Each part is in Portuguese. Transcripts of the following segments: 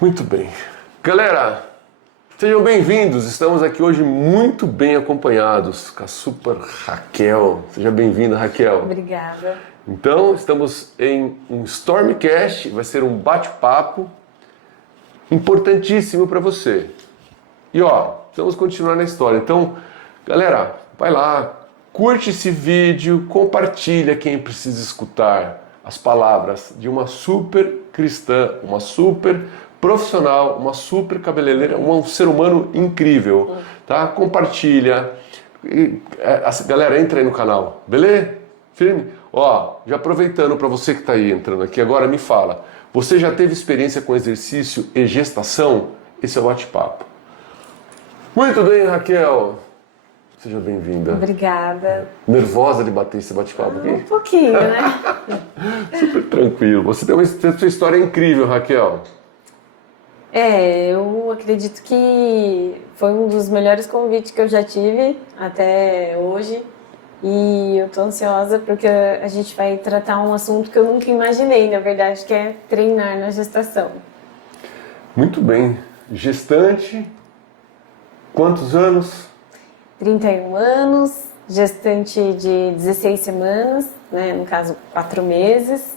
Muito bem. Galera, sejam bem-vindos. Estamos aqui hoje muito bem acompanhados com a Super Raquel. Seja bem-vinda, Raquel. Obrigada. Então, estamos em um Stormcast, vai ser um bate-papo importantíssimo para você. E vamos continuar na história. Então, galera, vai lá, curte esse vídeo, compartilha quem precisa escutar as palavras de uma super cristã, uma super profissional, uma super cabeleireira, um ser humano incrível, tá? Compartilha. Galera, entra aí no canal, beleza? Firme? Já aproveitando para você que está aí entrando aqui agora, me fala, você já teve experiência com exercício e gestação? Esse é o bate-papo. Muito bem, Raquel. Seja bem-vinda. Obrigada. Nervosa de bater esse bate-papo aqui? Um pouquinho, né? Super tranquilo. Você tem uma sua história incrível, Raquel. Eu acredito que foi um dos melhores convites que eu já tive até hoje. E eu tô ansiosa porque a gente vai tratar um assunto que eu nunca imaginei, na verdade, que é treinar na gestação. Muito bem. Gestante, quantos anos? 31 anos, gestante de 16 semanas, né? No caso, 4 meses.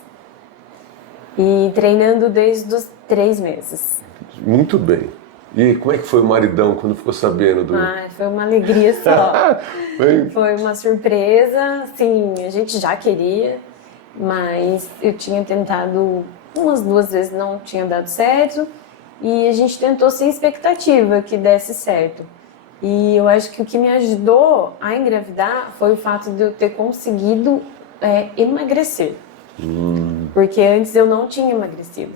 E treinando desde os 3 meses. Muito bem. E como é que foi o maridão quando ficou sabendo do... Foi uma alegria só. Foi uma surpresa, sim, a gente já queria, mas eu tinha tentado umas 2 vezes, não tinha dado certo, e a gente tentou sem expectativa que desse certo. E eu acho que o que me ajudou a engravidar foi o fato de eu ter conseguido emagrecer. Porque antes eu não tinha emagrecido.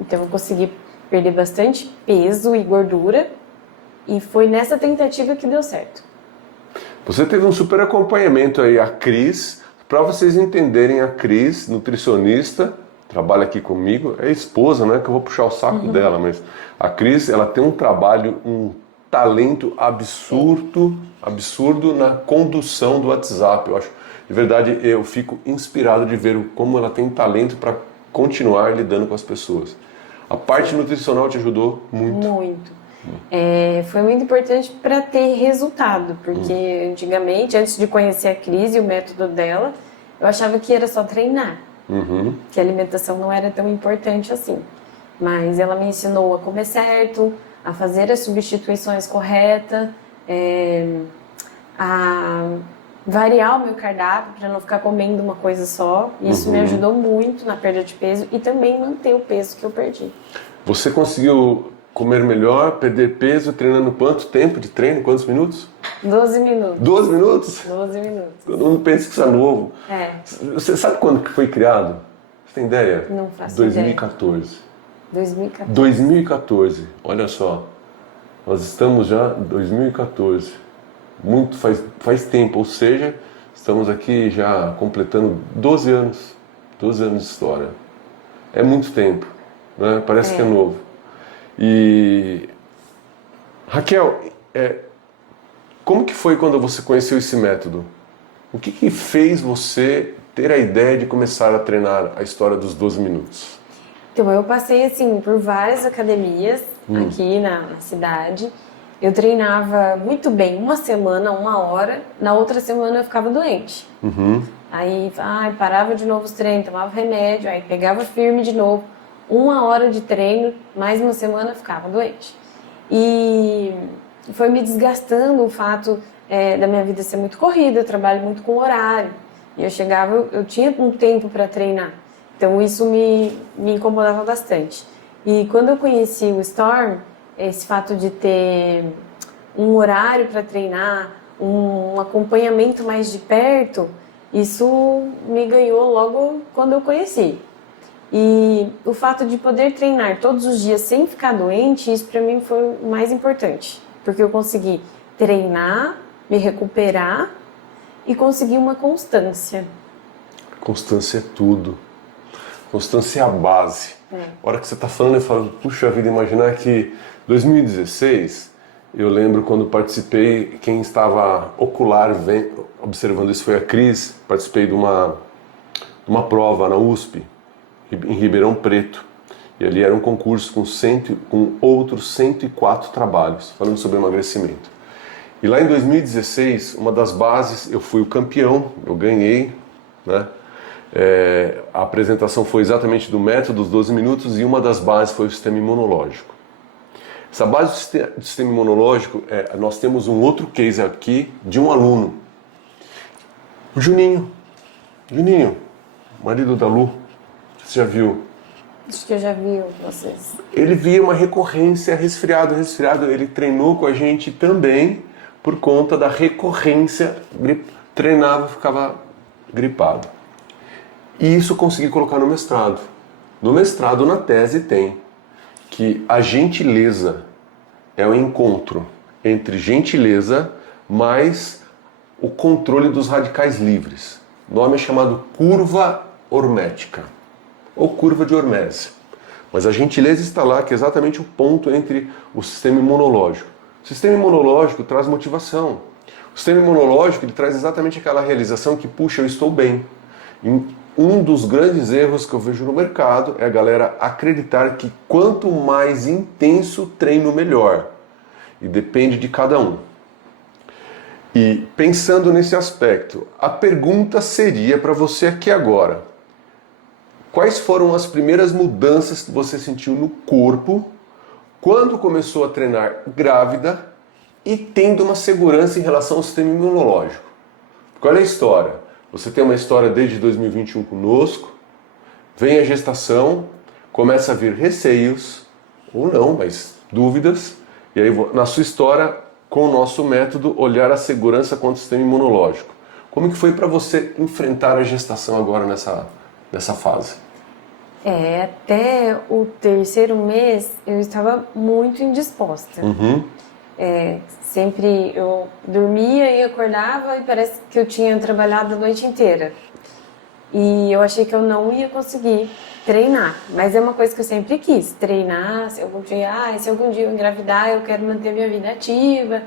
Então eu consegui perder bastante peso e gordura, e foi nessa tentativa que deu certo. Você teve um super acompanhamento aí, a Cris. Para vocês entenderem, a Cris, nutricionista, trabalha aqui comigo, é esposa, não é que eu vou puxar o saco dela, mas a Cris, ela tem um trabalho, um talento absurdo na condução do WhatsApp. Eu acho, de verdade, eu fico inspirado de ver como ela tem talento para continuar lidando com as pessoas. A parte nutricional te ajudou muito? Muito. Foi muito importante para ter resultado, porque antigamente, antes de conhecer a Cris e o método dela, eu achava que era só treinar, que a alimentação não era tão importante assim. Mas ela me ensinou a comer certo, a fazer as substituições corretas, a variar o meu cardápio para não ficar comendo uma coisa só. Isso me ajudou muito na perda de peso e também manter o peso que eu perdi. Você conseguiu comer melhor, perder peso, treinando quanto tempo de treino? Quantos minutos? 12 minutos. 12 minutos? 12 minutos. Todo mundo pensa que isso é novo. Você sabe quando que foi criado? Você tem ideia? Não faço 2014. ideia. 2014. 2014. Olha só. Nós estamos já em 2014. Muito faz tempo, ou seja, estamos aqui já completando 12 anos. 12 anos de história. É muito tempo, né? Parece que é novo. E Raquel, como que foi quando você conheceu esse método? O que fez você ter a ideia de começar a treinar a história dos 12 minutos? Então, eu passei assim por várias academias aqui na cidade. Eu treinava muito bem, uma semana, 1 hora, na outra semana eu ficava doente. Aí parava de novo os treinos, tomava remédio, aí pegava firme de novo. 1 hora de treino, mais uma semana eu ficava doente. E foi me desgastando o fato da minha vida ser muito corrida, eu trabalho muito com horário. E eu chegava, eu tinha um tempo para treinar. Então isso me incomodava bastante. E quando eu conheci o Storm, esse fato de ter um horário para treinar, um acompanhamento mais de perto, isso me ganhou logo quando eu conheci. E o fato de poder treinar todos os dias sem ficar doente, isso para mim foi o mais importante. Porque eu consegui treinar, me recuperar e conseguir uma constância. Constância é tudo. Constância é a base. A hora que você está falando, eu falo, puxa vida, imaginar que 2016, eu lembro quando participei, quem estava ocular observando isso foi a Cris, participei de uma prova na USP, em Ribeirão Preto. E ali era um concurso com outros 104 trabalhos, falando sobre emagrecimento. E lá em 2016, uma das bases, eu fui o campeão, eu ganhei, né? A apresentação foi exatamente do método dos 12 minutos e uma das bases foi o sistema imunológico. Essa base do sistema imunológico, nós temos um outro case aqui de um aluno. O Juninho, marido da Lu, você já viu? Acho que eu já vi vocês. Ele via uma recorrência, resfriado, ele treinou com a gente também por conta da recorrência, treinava, ficava gripado. E isso eu consegui colocar no mestrado. No mestrado, na tese, tem que a gentileza é o encontro entre gentileza mais o controle dos radicais livres. O nome é chamado curva hormética, ou curva de Hormese. Mas a gentileza está lá, que é exatamente o ponto entre o sistema imunológico. O sistema imunológico traz motivação. O sistema imunológico ele traz exatamente aquela realização que, puxa, eu estou bem. Um dos grandes erros que eu vejo no mercado é a galera acreditar que quanto mais intenso o treino, melhor. E depende de cada um. E pensando nesse aspecto, a pergunta seria para você aqui agora: quais foram as primeiras mudanças que você sentiu no corpo quando começou a treinar grávida e tendo uma segurança em relação ao sistema imunológico? Porque olha a história. Você tem uma história desde 2021 conosco, vem a gestação, começa a vir receios, ou não, mas dúvidas, e aí na sua história, com o nosso método, olhar a segurança contra o sistema imunológico. Como que foi para você enfrentar a gestação agora nessa fase? Até o 3º mês eu estava muito indisposta. Sempre eu dormia e acordava e parece que eu tinha trabalhado a noite inteira. E eu achei que eu não ia conseguir treinar. Mas é uma coisa que eu sempre quis, treinar. Se algum dia eu engravidar, eu quero manter minha vida ativa.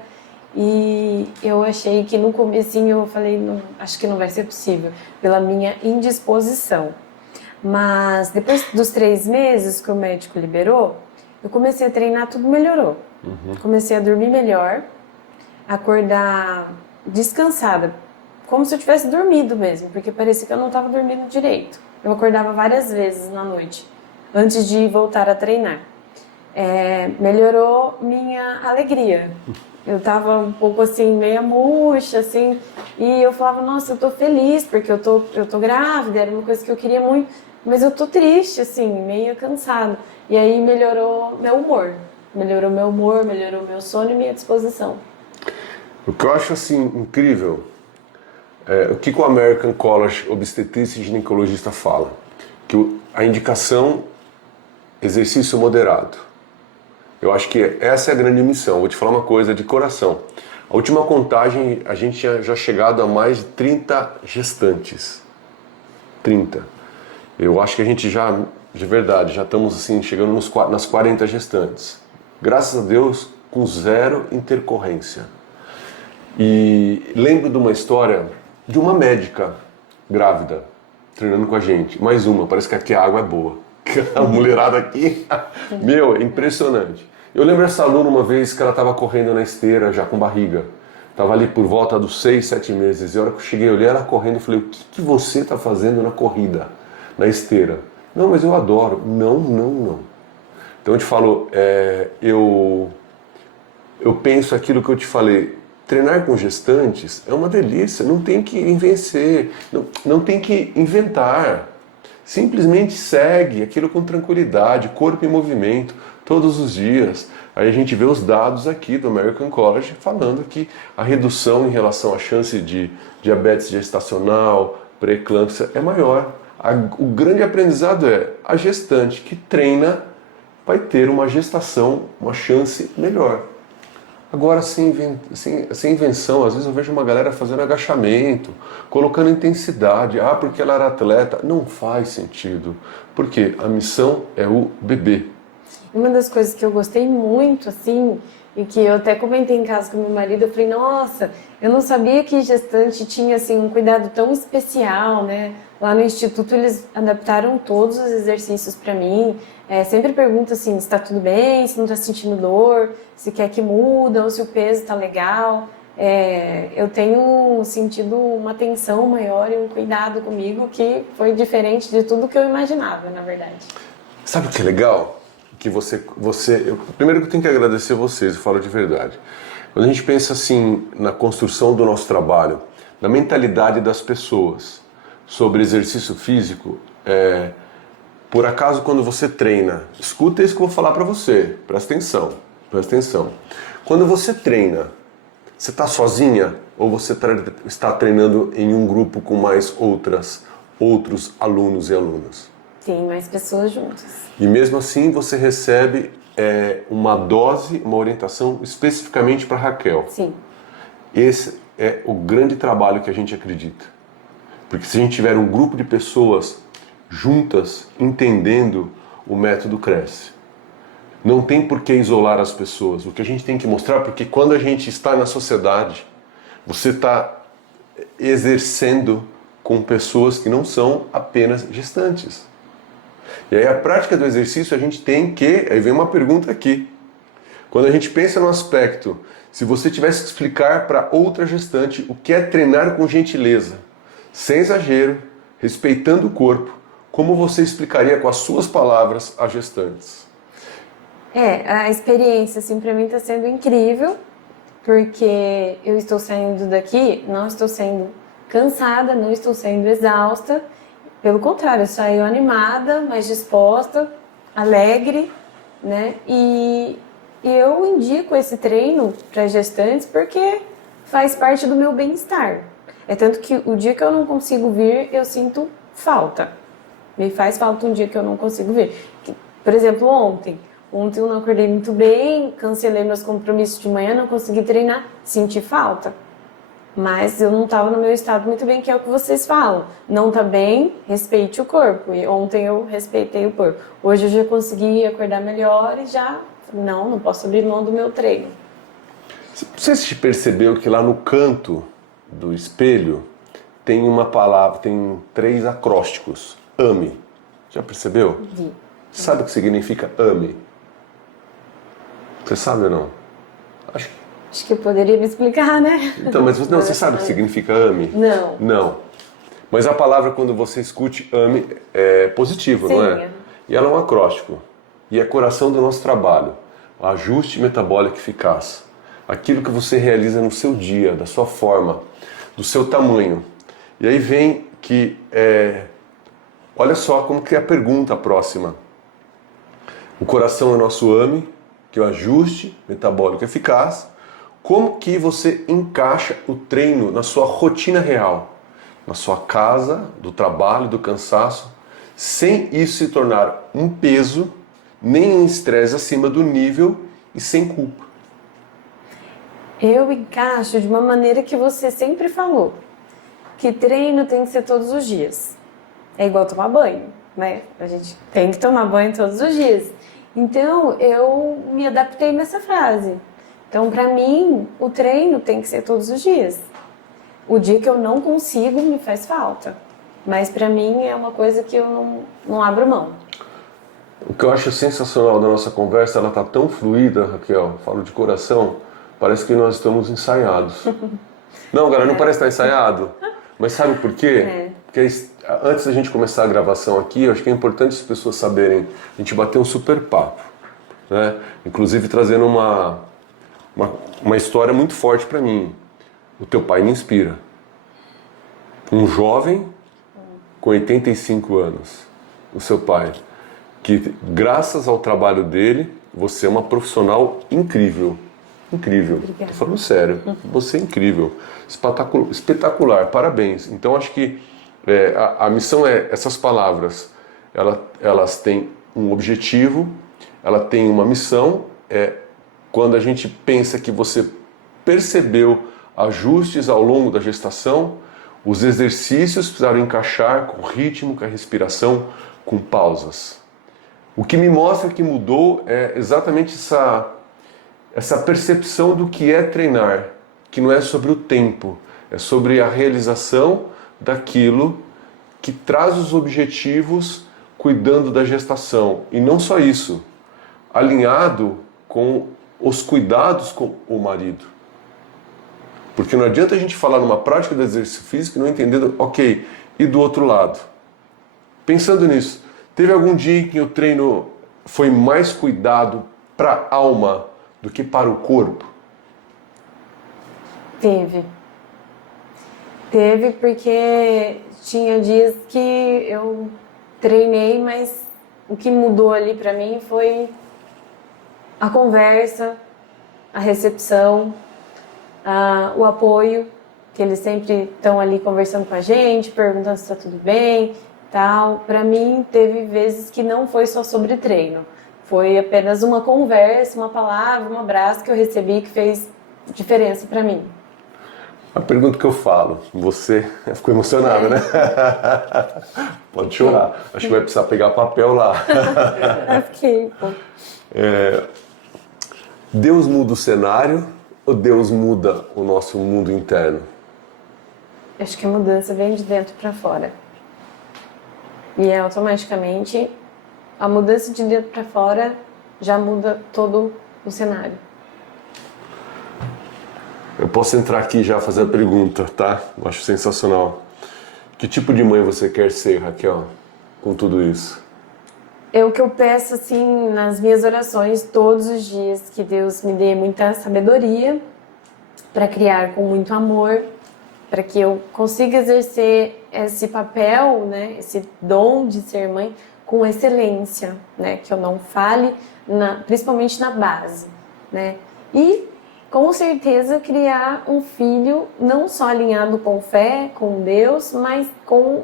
E eu achei que no comecinho eu falei, não, acho que não vai ser possível, pela minha indisposição. Mas depois dos 3 meses que o médico liberou, eu comecei a treinar, tudo melhorou. Comecei a dormir melhor, acordar descansada, como se eu tivesse dormido mesmo, porque parecia que eu não estava dormindo direito. Eu acordava várias vezes na noite, antes de voltar a treinar. Melhorou minha alegria. Eu estava um pouco assim, meia murcha, assim, e eu falava, nossa, eu tô feliz, porque eu tô grávida, era uma coisa que eu queria muito, mas eu tô triste, assim, meio cansada. E aí melhorou meu humor, melhorou meu sono e minha disposição. O que eu acho assim incrível o que o American College Obstetrícia e Ginecologista fala? Que a indicação exercício moderado. Eu acho que essa é a grande missão. Vou te falar uma coisa de coração. A última contagem, a gente tinha já chegado a mais de 30 gestantes. 30. Eu acho que a gente já, de verdade, já estamos assim, chegando nas 40 gestantes. Graças a Deus, com 0 intercorrência. E lembro de uma história de uma médica grávida, treinando com a gente. Mais uma, parece que aqui a água é boa. A mulherada aqui, meu, é impressionante. Eu lembro essa aluna uma vez que ela estava correndo na esteira já com barriga. Estava ali por volta dos 6, 7 meses. E a hora que eu cheguei, eu olhei ela correndo e falei, o que você está fazendo na corrida, na esteira? Não, mas eu adoro. Não. Então eu te falo, eu penso aquilo que eu te falei. Treinar com gestantes é uma delícia, não tem que vencer, não tem que inventar. Simplesmente segue aquilo com tranquilidade, corpo em movimento, todos os dias. Aí a gente vê os dados aqui do American College falando que a redução em relação à chance de diabetes gestacional, pré-eclâmpsia é maior. O grande aprendizado é a gestante que treina vai ter uma gestação, uma chance melhor. Agora, sem invenção, às vezes eu vejo uma galera fazendo agachamento, colocando intensidade. Ah, porque ela era atleta. Não faz sentido. Porque a missão é o bebê. Uma das coisas que eu gostei muito, assim, e que eu até comentei em casa com meu marido, eu falei, nossa, eu não sabia que gestante tinha, assim, um cuidado tão especial, né? Lá no Instituto eles adaptaram todos os exercícios para mim, sempre pergunta assim, se está tudo bem, se não está sentindo dor, se quer que muda ou se o peso está legal. Eu tenho sentido uma atenção maior e um cuidado comigo que foi diferente de tudo que eu imaginava, na verdade. Sabe o que é legal? Que primeiro que eu tenho que agradecer a vocês, eu falo de verdade. Quando a gente pensa assim na construção do nosso trabalho, na mentalidade das pessoas sobre exercício físico, por acaso quando você treina, escuta isso que eu vou falar para você, presta atenção. Quando você treina, você está sozinha ou você está treinando em um grupo com mais outros alunos e alunas? Tem mais pessoas juntas. E mesmo assim você recebe uma dose, uma orientação especificamente para Raquel. Sim. Esse é o grande trabalho que a gente acredita. Porque se a gente tiver um grupo de pessoas juntas, entendendo, o método cresce. Não tem por que isolar as pessoas. O que a gente tem que mostrar, porque quando a gente está na sociedade, você está exercendo com pessoas que não são apenas gestantes. E aí a prática do exercício a gente tem que... Aí vem uma pergunta aqui. Quando a gente pensa no aspecto, se você tivesse que explicar para outra gestante o que é treinar com gentileza, sem exagero, respeitando o corpo, como você explicaria com as suas palavras a gestantes? A experiência, assim, para mim está sendo incrível, porque eu estou saindo daqui, não estou sendo cansada, não estou sendo exausta. Pelo contrário, eu saio animada, mais disposta, alegre, né? E eu indico esse treino para gestantes porque faz parte do meu bem-estar. É tanto que o dia que eu não consigo vir, eu sinto falta. Me faz falta um dia que eu não consigo vir. Por exemplo, ontem eu não acordei muito bem, cancelei meus compromissos de manhã, não consegui treinar, senti falta. Mas eu não estava no meu estado muito bem, que é o que vocês falam. Não está bem, respeite o corpo. E ontem eu respeitei o corpo. Hoje eu já consegui acordar melhor e já... Não posso abrir mão do meu treino. Você se percebeu que lá no canto do espelho tem uma palavra, tem 3 acrósticos. AME. Já percebeu? Vi. Sabe o que significa AME? Você sabe ou não? Acho que eu poderia me explicar, né? Então, mas você sabe o que significa AME? Não. Não. Mas a palavra, quando você escute AME, é positivo, Sim, não é? E ela é um acróstico. E é coração do nosso trabalho. O ajuste metabólico eficaz. Aquilo que você realiza no seu dia, da sua forma, do seu tamanho. E aí vem que... olha só como que é a pergunta próxima. O coração é o nosso AME, que é o ajuste metabólico eficaz. Como que você encaixa o treino na sua rotina real? Na sua casa, do trabalho, do cansaço, sem isso se tornar um peso, nem um estresse acima do nível e sem culpa. Eu encaixo de uma maneira que você sempre falou, que treino tem que ser todos os dias. É igual tomar banho, né? A gente tem que tomar banho todos os dias. Então, eu me adaptei nessa frase. Então, para mim, o treino tem que ser todos os dias. O dia que eu não consigo, me faz falta. Mas para mim é uma coisa que eu não abro mão. O que eu acho sensacional da nossa conversa, ela está tão fluida, Raquel, falo de coração, parece que nós estamos ensaiados. Não, galera, não parece estar ensaiado. Mas sabe por quê? Porque antes da gente começar a gravação aqui, eu acho que é importante as pessoas saberem, a gente bater um super papo, né? Inclusive trazendo uma história muito forte para mim. O teu pai me inspira. Um jovem com 85 anos, o seu pai, que graças ao trabalho dele, você é uma profissional incrível. Incrível. Estou falando sério. Você é incrível. Espetacular. Parabéns. Então acho que a missão é essas palavras. Elas têm um objetivo, ela tem uma missão. Quando a gente pensa que você percebeu ajustes ao longo da gestação, os exercícios precisaram encaixar com o ritmo, com a respiração, com pausas. O que me mostra que mudou é exatamente essa percepção do que é treinar, que não é sobre o tempo, é sobre a realização daquilo que traz os objetivos cuidando da gestação. E não só isso, alinhado com os cuidados com o marido. Porque não adianta a gente falar numa prática de exercício físico e não entender, ok, e do outro lado? Pensando nisso, teve algum dia em que o treino foi mais cuidado para a alma do que para o corpo? Teve. Teve porque tinha dias que eu treinei, mas o que mudou ali para mim foi a conversa, a recepção, o apoio, que eles sempre estão ali conversando com a gente, perguntando se está tudo bem, tal. Para mim, teve vezes que não foi só sobre treino. Foi apenas uma conversa, uma palavra, um abraço que eu recebi que fez diferença para mim. A pergunta que eu falo, você ficou emocionada, né? Pode chorar. Acho que vai precisar pegar papel lá. Eu fiquei, pô. Deus muda o cenário ou Deus muda o nosso mundo interno? Acho que a mudança vem de dentro para fora. E é automaticamente a mudança de dentro para fora já muda todo o cenário. Eu posso entrar aqui já fazer a pergunta, tá? Eu acho sensacional. Que tipo de mãe você quer ser, Raquel, com tudo isso? É o que eu peço, assim, nas minhas orações todos os dias, que Deus me dê muita sabedoria para criar com muito amor, para que eu consiga exercer esse papel, né, esse dom de ser mãe com excelência, né, que eu não fale, principalmente na base, né, e com certeza criar um filho não só alinhado com fé, com Deus, mas com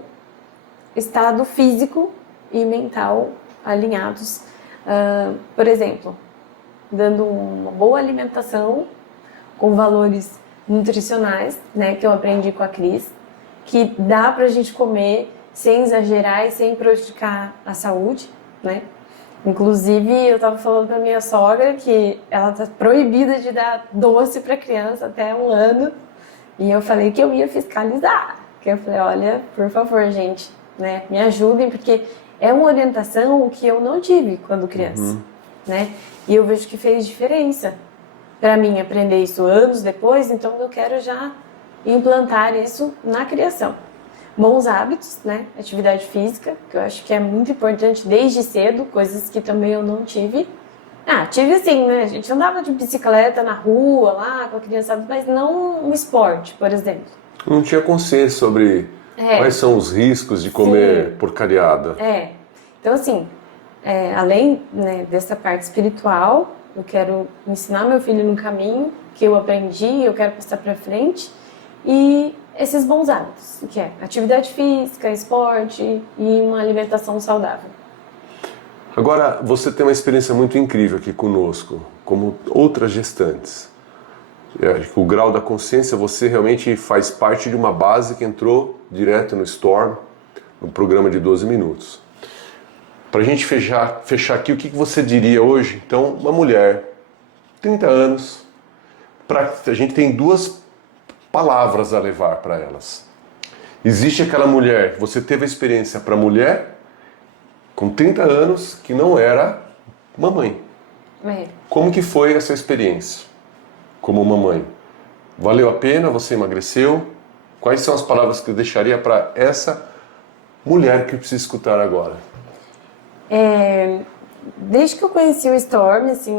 estado físico e mental alinhados. Por exemplo, dando uma boa alimentação com valores nutricionais, né, que eu aprendi com a Cris, que dá pra gente comer sem exagerar e sem prejudicar a saúde, né? Inclusive, eu tava falando pra minha sogra que ela tá proibida de dar doce pra criança até 1 ano, e eu falei que eu ia fiscalizar, que eu falei, olha, por favor, gente, né, me ajudem, porque é uma orientação que eu não tive quando criança, né? E eu vejo que fez diferença para mim aprender isso anos depois, então eu quero já implantar isso na criação. Bons hábitos, né? Atividade física, que eu acho que é muito importante desde cedo, coisas que também eu não tive. Tive assim, né? A gente andava de bicicleta na rua, lá com a criançada, mas não um esporte, por exemplo. Não tinha consciência sobre quais são os riscos de comer porcariada. Então, assim, além, né, dessa parte espiritual, eu quero ensinar meu filho no caminho que eu aprendi, eu quero passar para frente, e esses bons hábitos, que é atividade física, esporte e uma alimentação saudável. Agora, você tem uma experiência muito incrível aqui conosco, como outras gestantes. O grau da consciência, você realmente faz parte de uma base que entrou direto no Storm, no programa de 12 minutos. Para a gente fechar aqui, o que você diria hoje? Então, uma mulher, 30 anos, a gente tem 2 palavras a levar para elas. Existe aquela mulher, você teve a experiência para mulher com 30 anos que não era mamãe. Como que foi essa experiência como mamãe? Valeu a pena? Você emagreceu? Quais são as palavras que eu deixaria para essa mulher que precisa escutar agora? Desde que eu conheci o Storm, assim,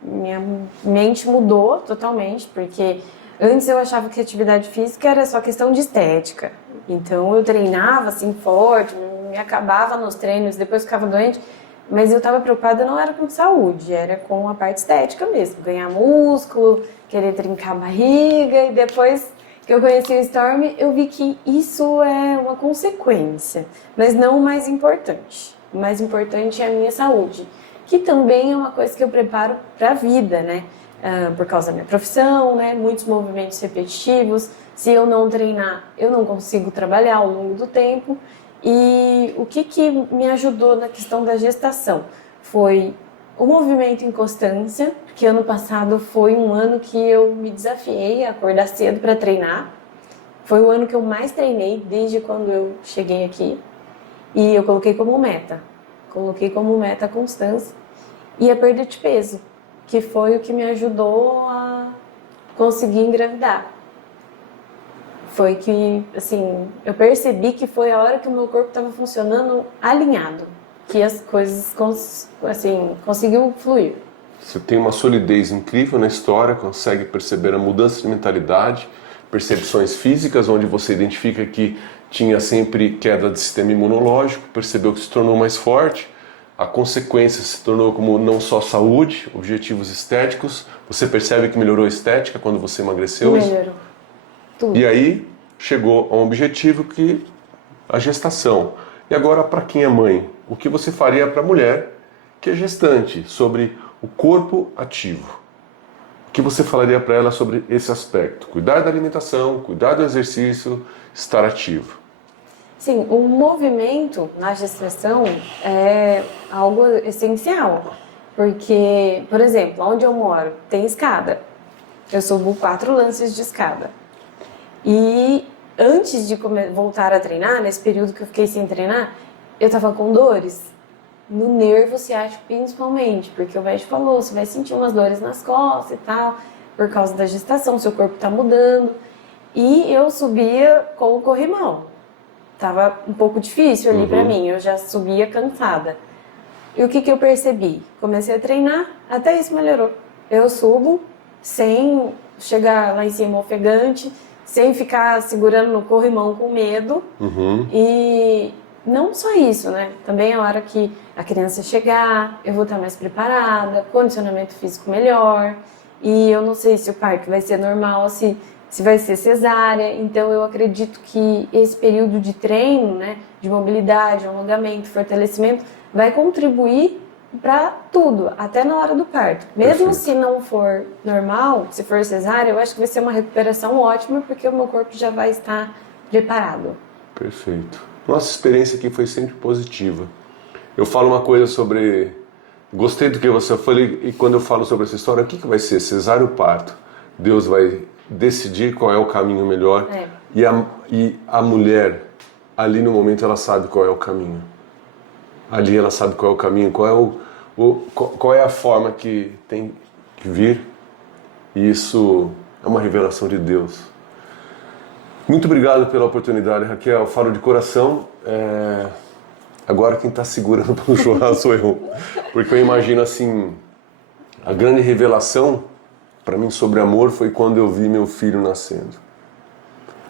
minha mente mudou totalmente, porque antes eu achava que atividade física era só questão de estética. Então eu treinava assim forte, me acabava nos treinos, depois ficava doente, mas eu estava preocupada não era com saúde, era com a parte estética mesmo, ganhar músculo, querer trincar a barriga, e depois que eu conheci o Storm, eu vi que isso é uma consequência, mas não o mais importante. O mais importante é a minha saúde, que também é uma coisa que eu preparo para a vida, né? Por causa da minha profissão, né? Muitos movimentos repetitivos. Se eu não treinar, eu não consigo trabalhar ao longo do tempo. E o que me ajudou na questão da gestação? foi o movimento em constância, porque ano passado foi um ano que eu me desafiei a acordar cedo para treinar. Foi o ano que eu mais treinei desde quando eu cheguei aqui. E eu coloquei como meta a constância e a perda de peso, que foi o que me ajudou a conseguir engravidar. Foi que, assim, eu percebi que foi a hora que o meu corpo estava funcionando alinhado, que as coisas, assim, conseguiu fluir. Você tem uma solidez incrível na história, consegue perceber a mudança de mentalidade, percepções físicas, onde você identifica que tinha sempre queda de sistema imunológico, percebeu que se tornou mais forte, a consequência se tornou como não só saúde, objetivos estéticos, você percebe que melhorou a estética quando você emagreceu. Melhorou. Tudo. E aí chegou a um objetivo que a gestação. E agora, para quem é mãe, o que você faria para a mulher que é gestante, sobre o corpo ativo? O que você falaria para ela sobre esse aspecto? Cuidar da alimentação, cuidar do exercício, estar ativo. Sim, o movimento na gestação é algo essencial. Porque, por exemplo, onde eu moro tem escada. Eu subo 4 lances de escada. E antes de voltar a treinar, nesse período que eu fiquei sem treinar, eu tava com dores no nervo ciático principalmente, porque o médico falou, você vai sentir umas dores nas costas e tal, por causa da gestação, seu corpo tá mudando. E eu subia com o corrimão. Tava um pouco difícil ali pra mim, eu já subia cansada. E o que eu percebi? Comecei a treinar, até isso melhorou. Eu subo sem chegar lá em cima ofegante, sem ficar segurando no corrimão com medo. E não só isso, né? Também a hora que a criança chegar, eu vou estar mais preparada, condicionamento físico melhor. E eu não sei se o parto vai ser normal, se vai ser cesárea. Então eu acredito que esse período de treino, né, de mobilidade, alongamento, fortalecimento, vai contribuir para tudo, até na hora do parto. Mesmo Perfeito. se não for normal, se for cesárea, eu acho que vai ser uma recuperação ótima, porque o meu corpo já vai estar preparado. Perfeito. Nossa experiência aqui foi sempre positiva. Eu falo uma coisa sobre... Gostei do que você falou, e quando eu falo sobre essa história, o que vai ser? Cesárea ou parto? Deus vai decidir qual é o caminho melhor. E a mulher, ali no momento, ela sabe qual é o caminho. Ali ela sabe qual é o caminho, qual é a forma que tem que vir. E isso é uma revelação de Deus. Muito obrigado pela oportunidade, Raquel. Eu falo de coração. Agora quem está segurando para não chorar sou eu. Porque eu imagino assim, a grande revelação para mim sobre amor foi quando eu vi meu filho nascendo.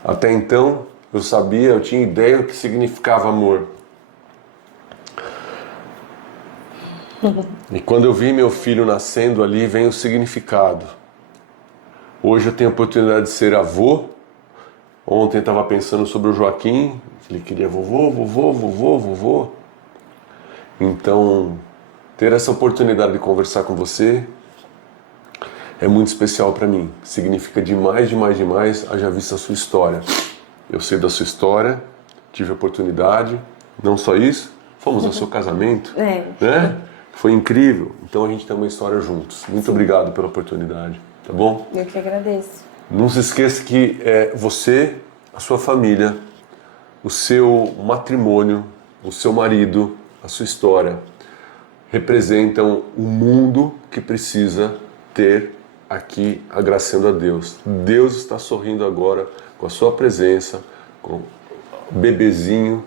Até então, eu tinha ideia do que significava amor. E quando eu vi meu filho nascendo ali, vem o significado. Hoje eu tenho a oportunidade de ser avô. Ontem eu estava pensando sobre o Joaquim. Ele queria vovô. Então, ter essa oportunidade de conversar com você é muito especial para mim. Significa demais. Haja visto a sua história. Eu sei da sua história, tive a oportunidade. Não só isso, fomos ao seu casamento. Né? Foi incrível. Então a gente tem uma história juntos. Muito obrigado pela oportunidade. Tá bom? Eu que agradeço. Não se esqueça que você, a sua família, o seu matrimônio, o seu marido, a sua história, representam o mundo que precisa ter aqui agraciando a Deus. Deus está sorrindo agora com a sua presença, com o bebezinho,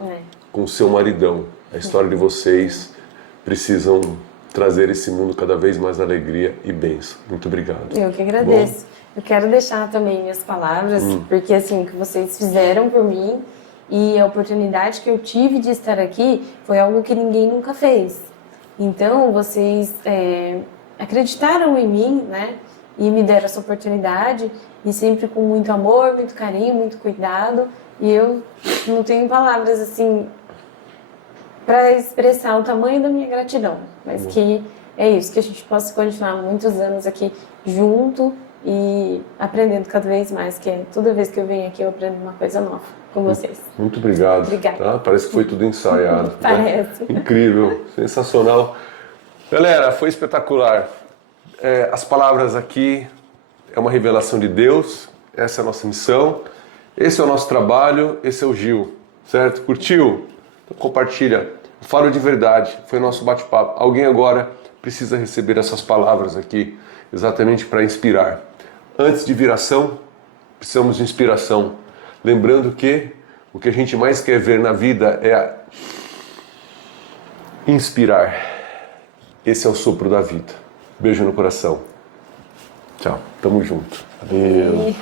com o seu maridão. A história de vocês precisam trazer esse mundo cada vez mais alegria e bênção. Muito obrigado. Eu que agradeço. Eu quero deixar também minhas palavras, porque assim, o que vocês fizeram por mim e a oportunidade que eu tive de estar aqui foi algo que ninguém nunca fez. Então, vocês acreditaram em mim, né? E me deram essa oportunidade, e sempre com muito amor, muito carinho, muito cuidado. E eu não tenho palavras assim para expressar o tamanho da minha gratidão, mas que é isso, que a gente possa continuar muitos anos aqui junto e aprendendo cada vez mais, que toda vez que eu venho aqui eu aprendo uma coisa nova com vocês. Muito obrigado. Obrigada. Tá? Parece que foi tudo ensaiado. Parece. Né? Incrível, sensacional. Galera, foi espetacular. As palavras aqui é uma revelação de Deus. Essa é a nossa missão. Esse é o nosso trabalho. Esse é o Gil, certo? Curtiu? Então compartilha. Falo de verdade. Foi nosso bate-papo. Alguém agora precisa receber essas palavras aqui, exatamente para inspirar. Antes de vir ação, precisamos de inspiração. Lembrando que o que a gente mais quer ver na vida é inspirar. Esse é o sopro da vida. Beijo no coração. Tchau. Tamo junto. Adeus.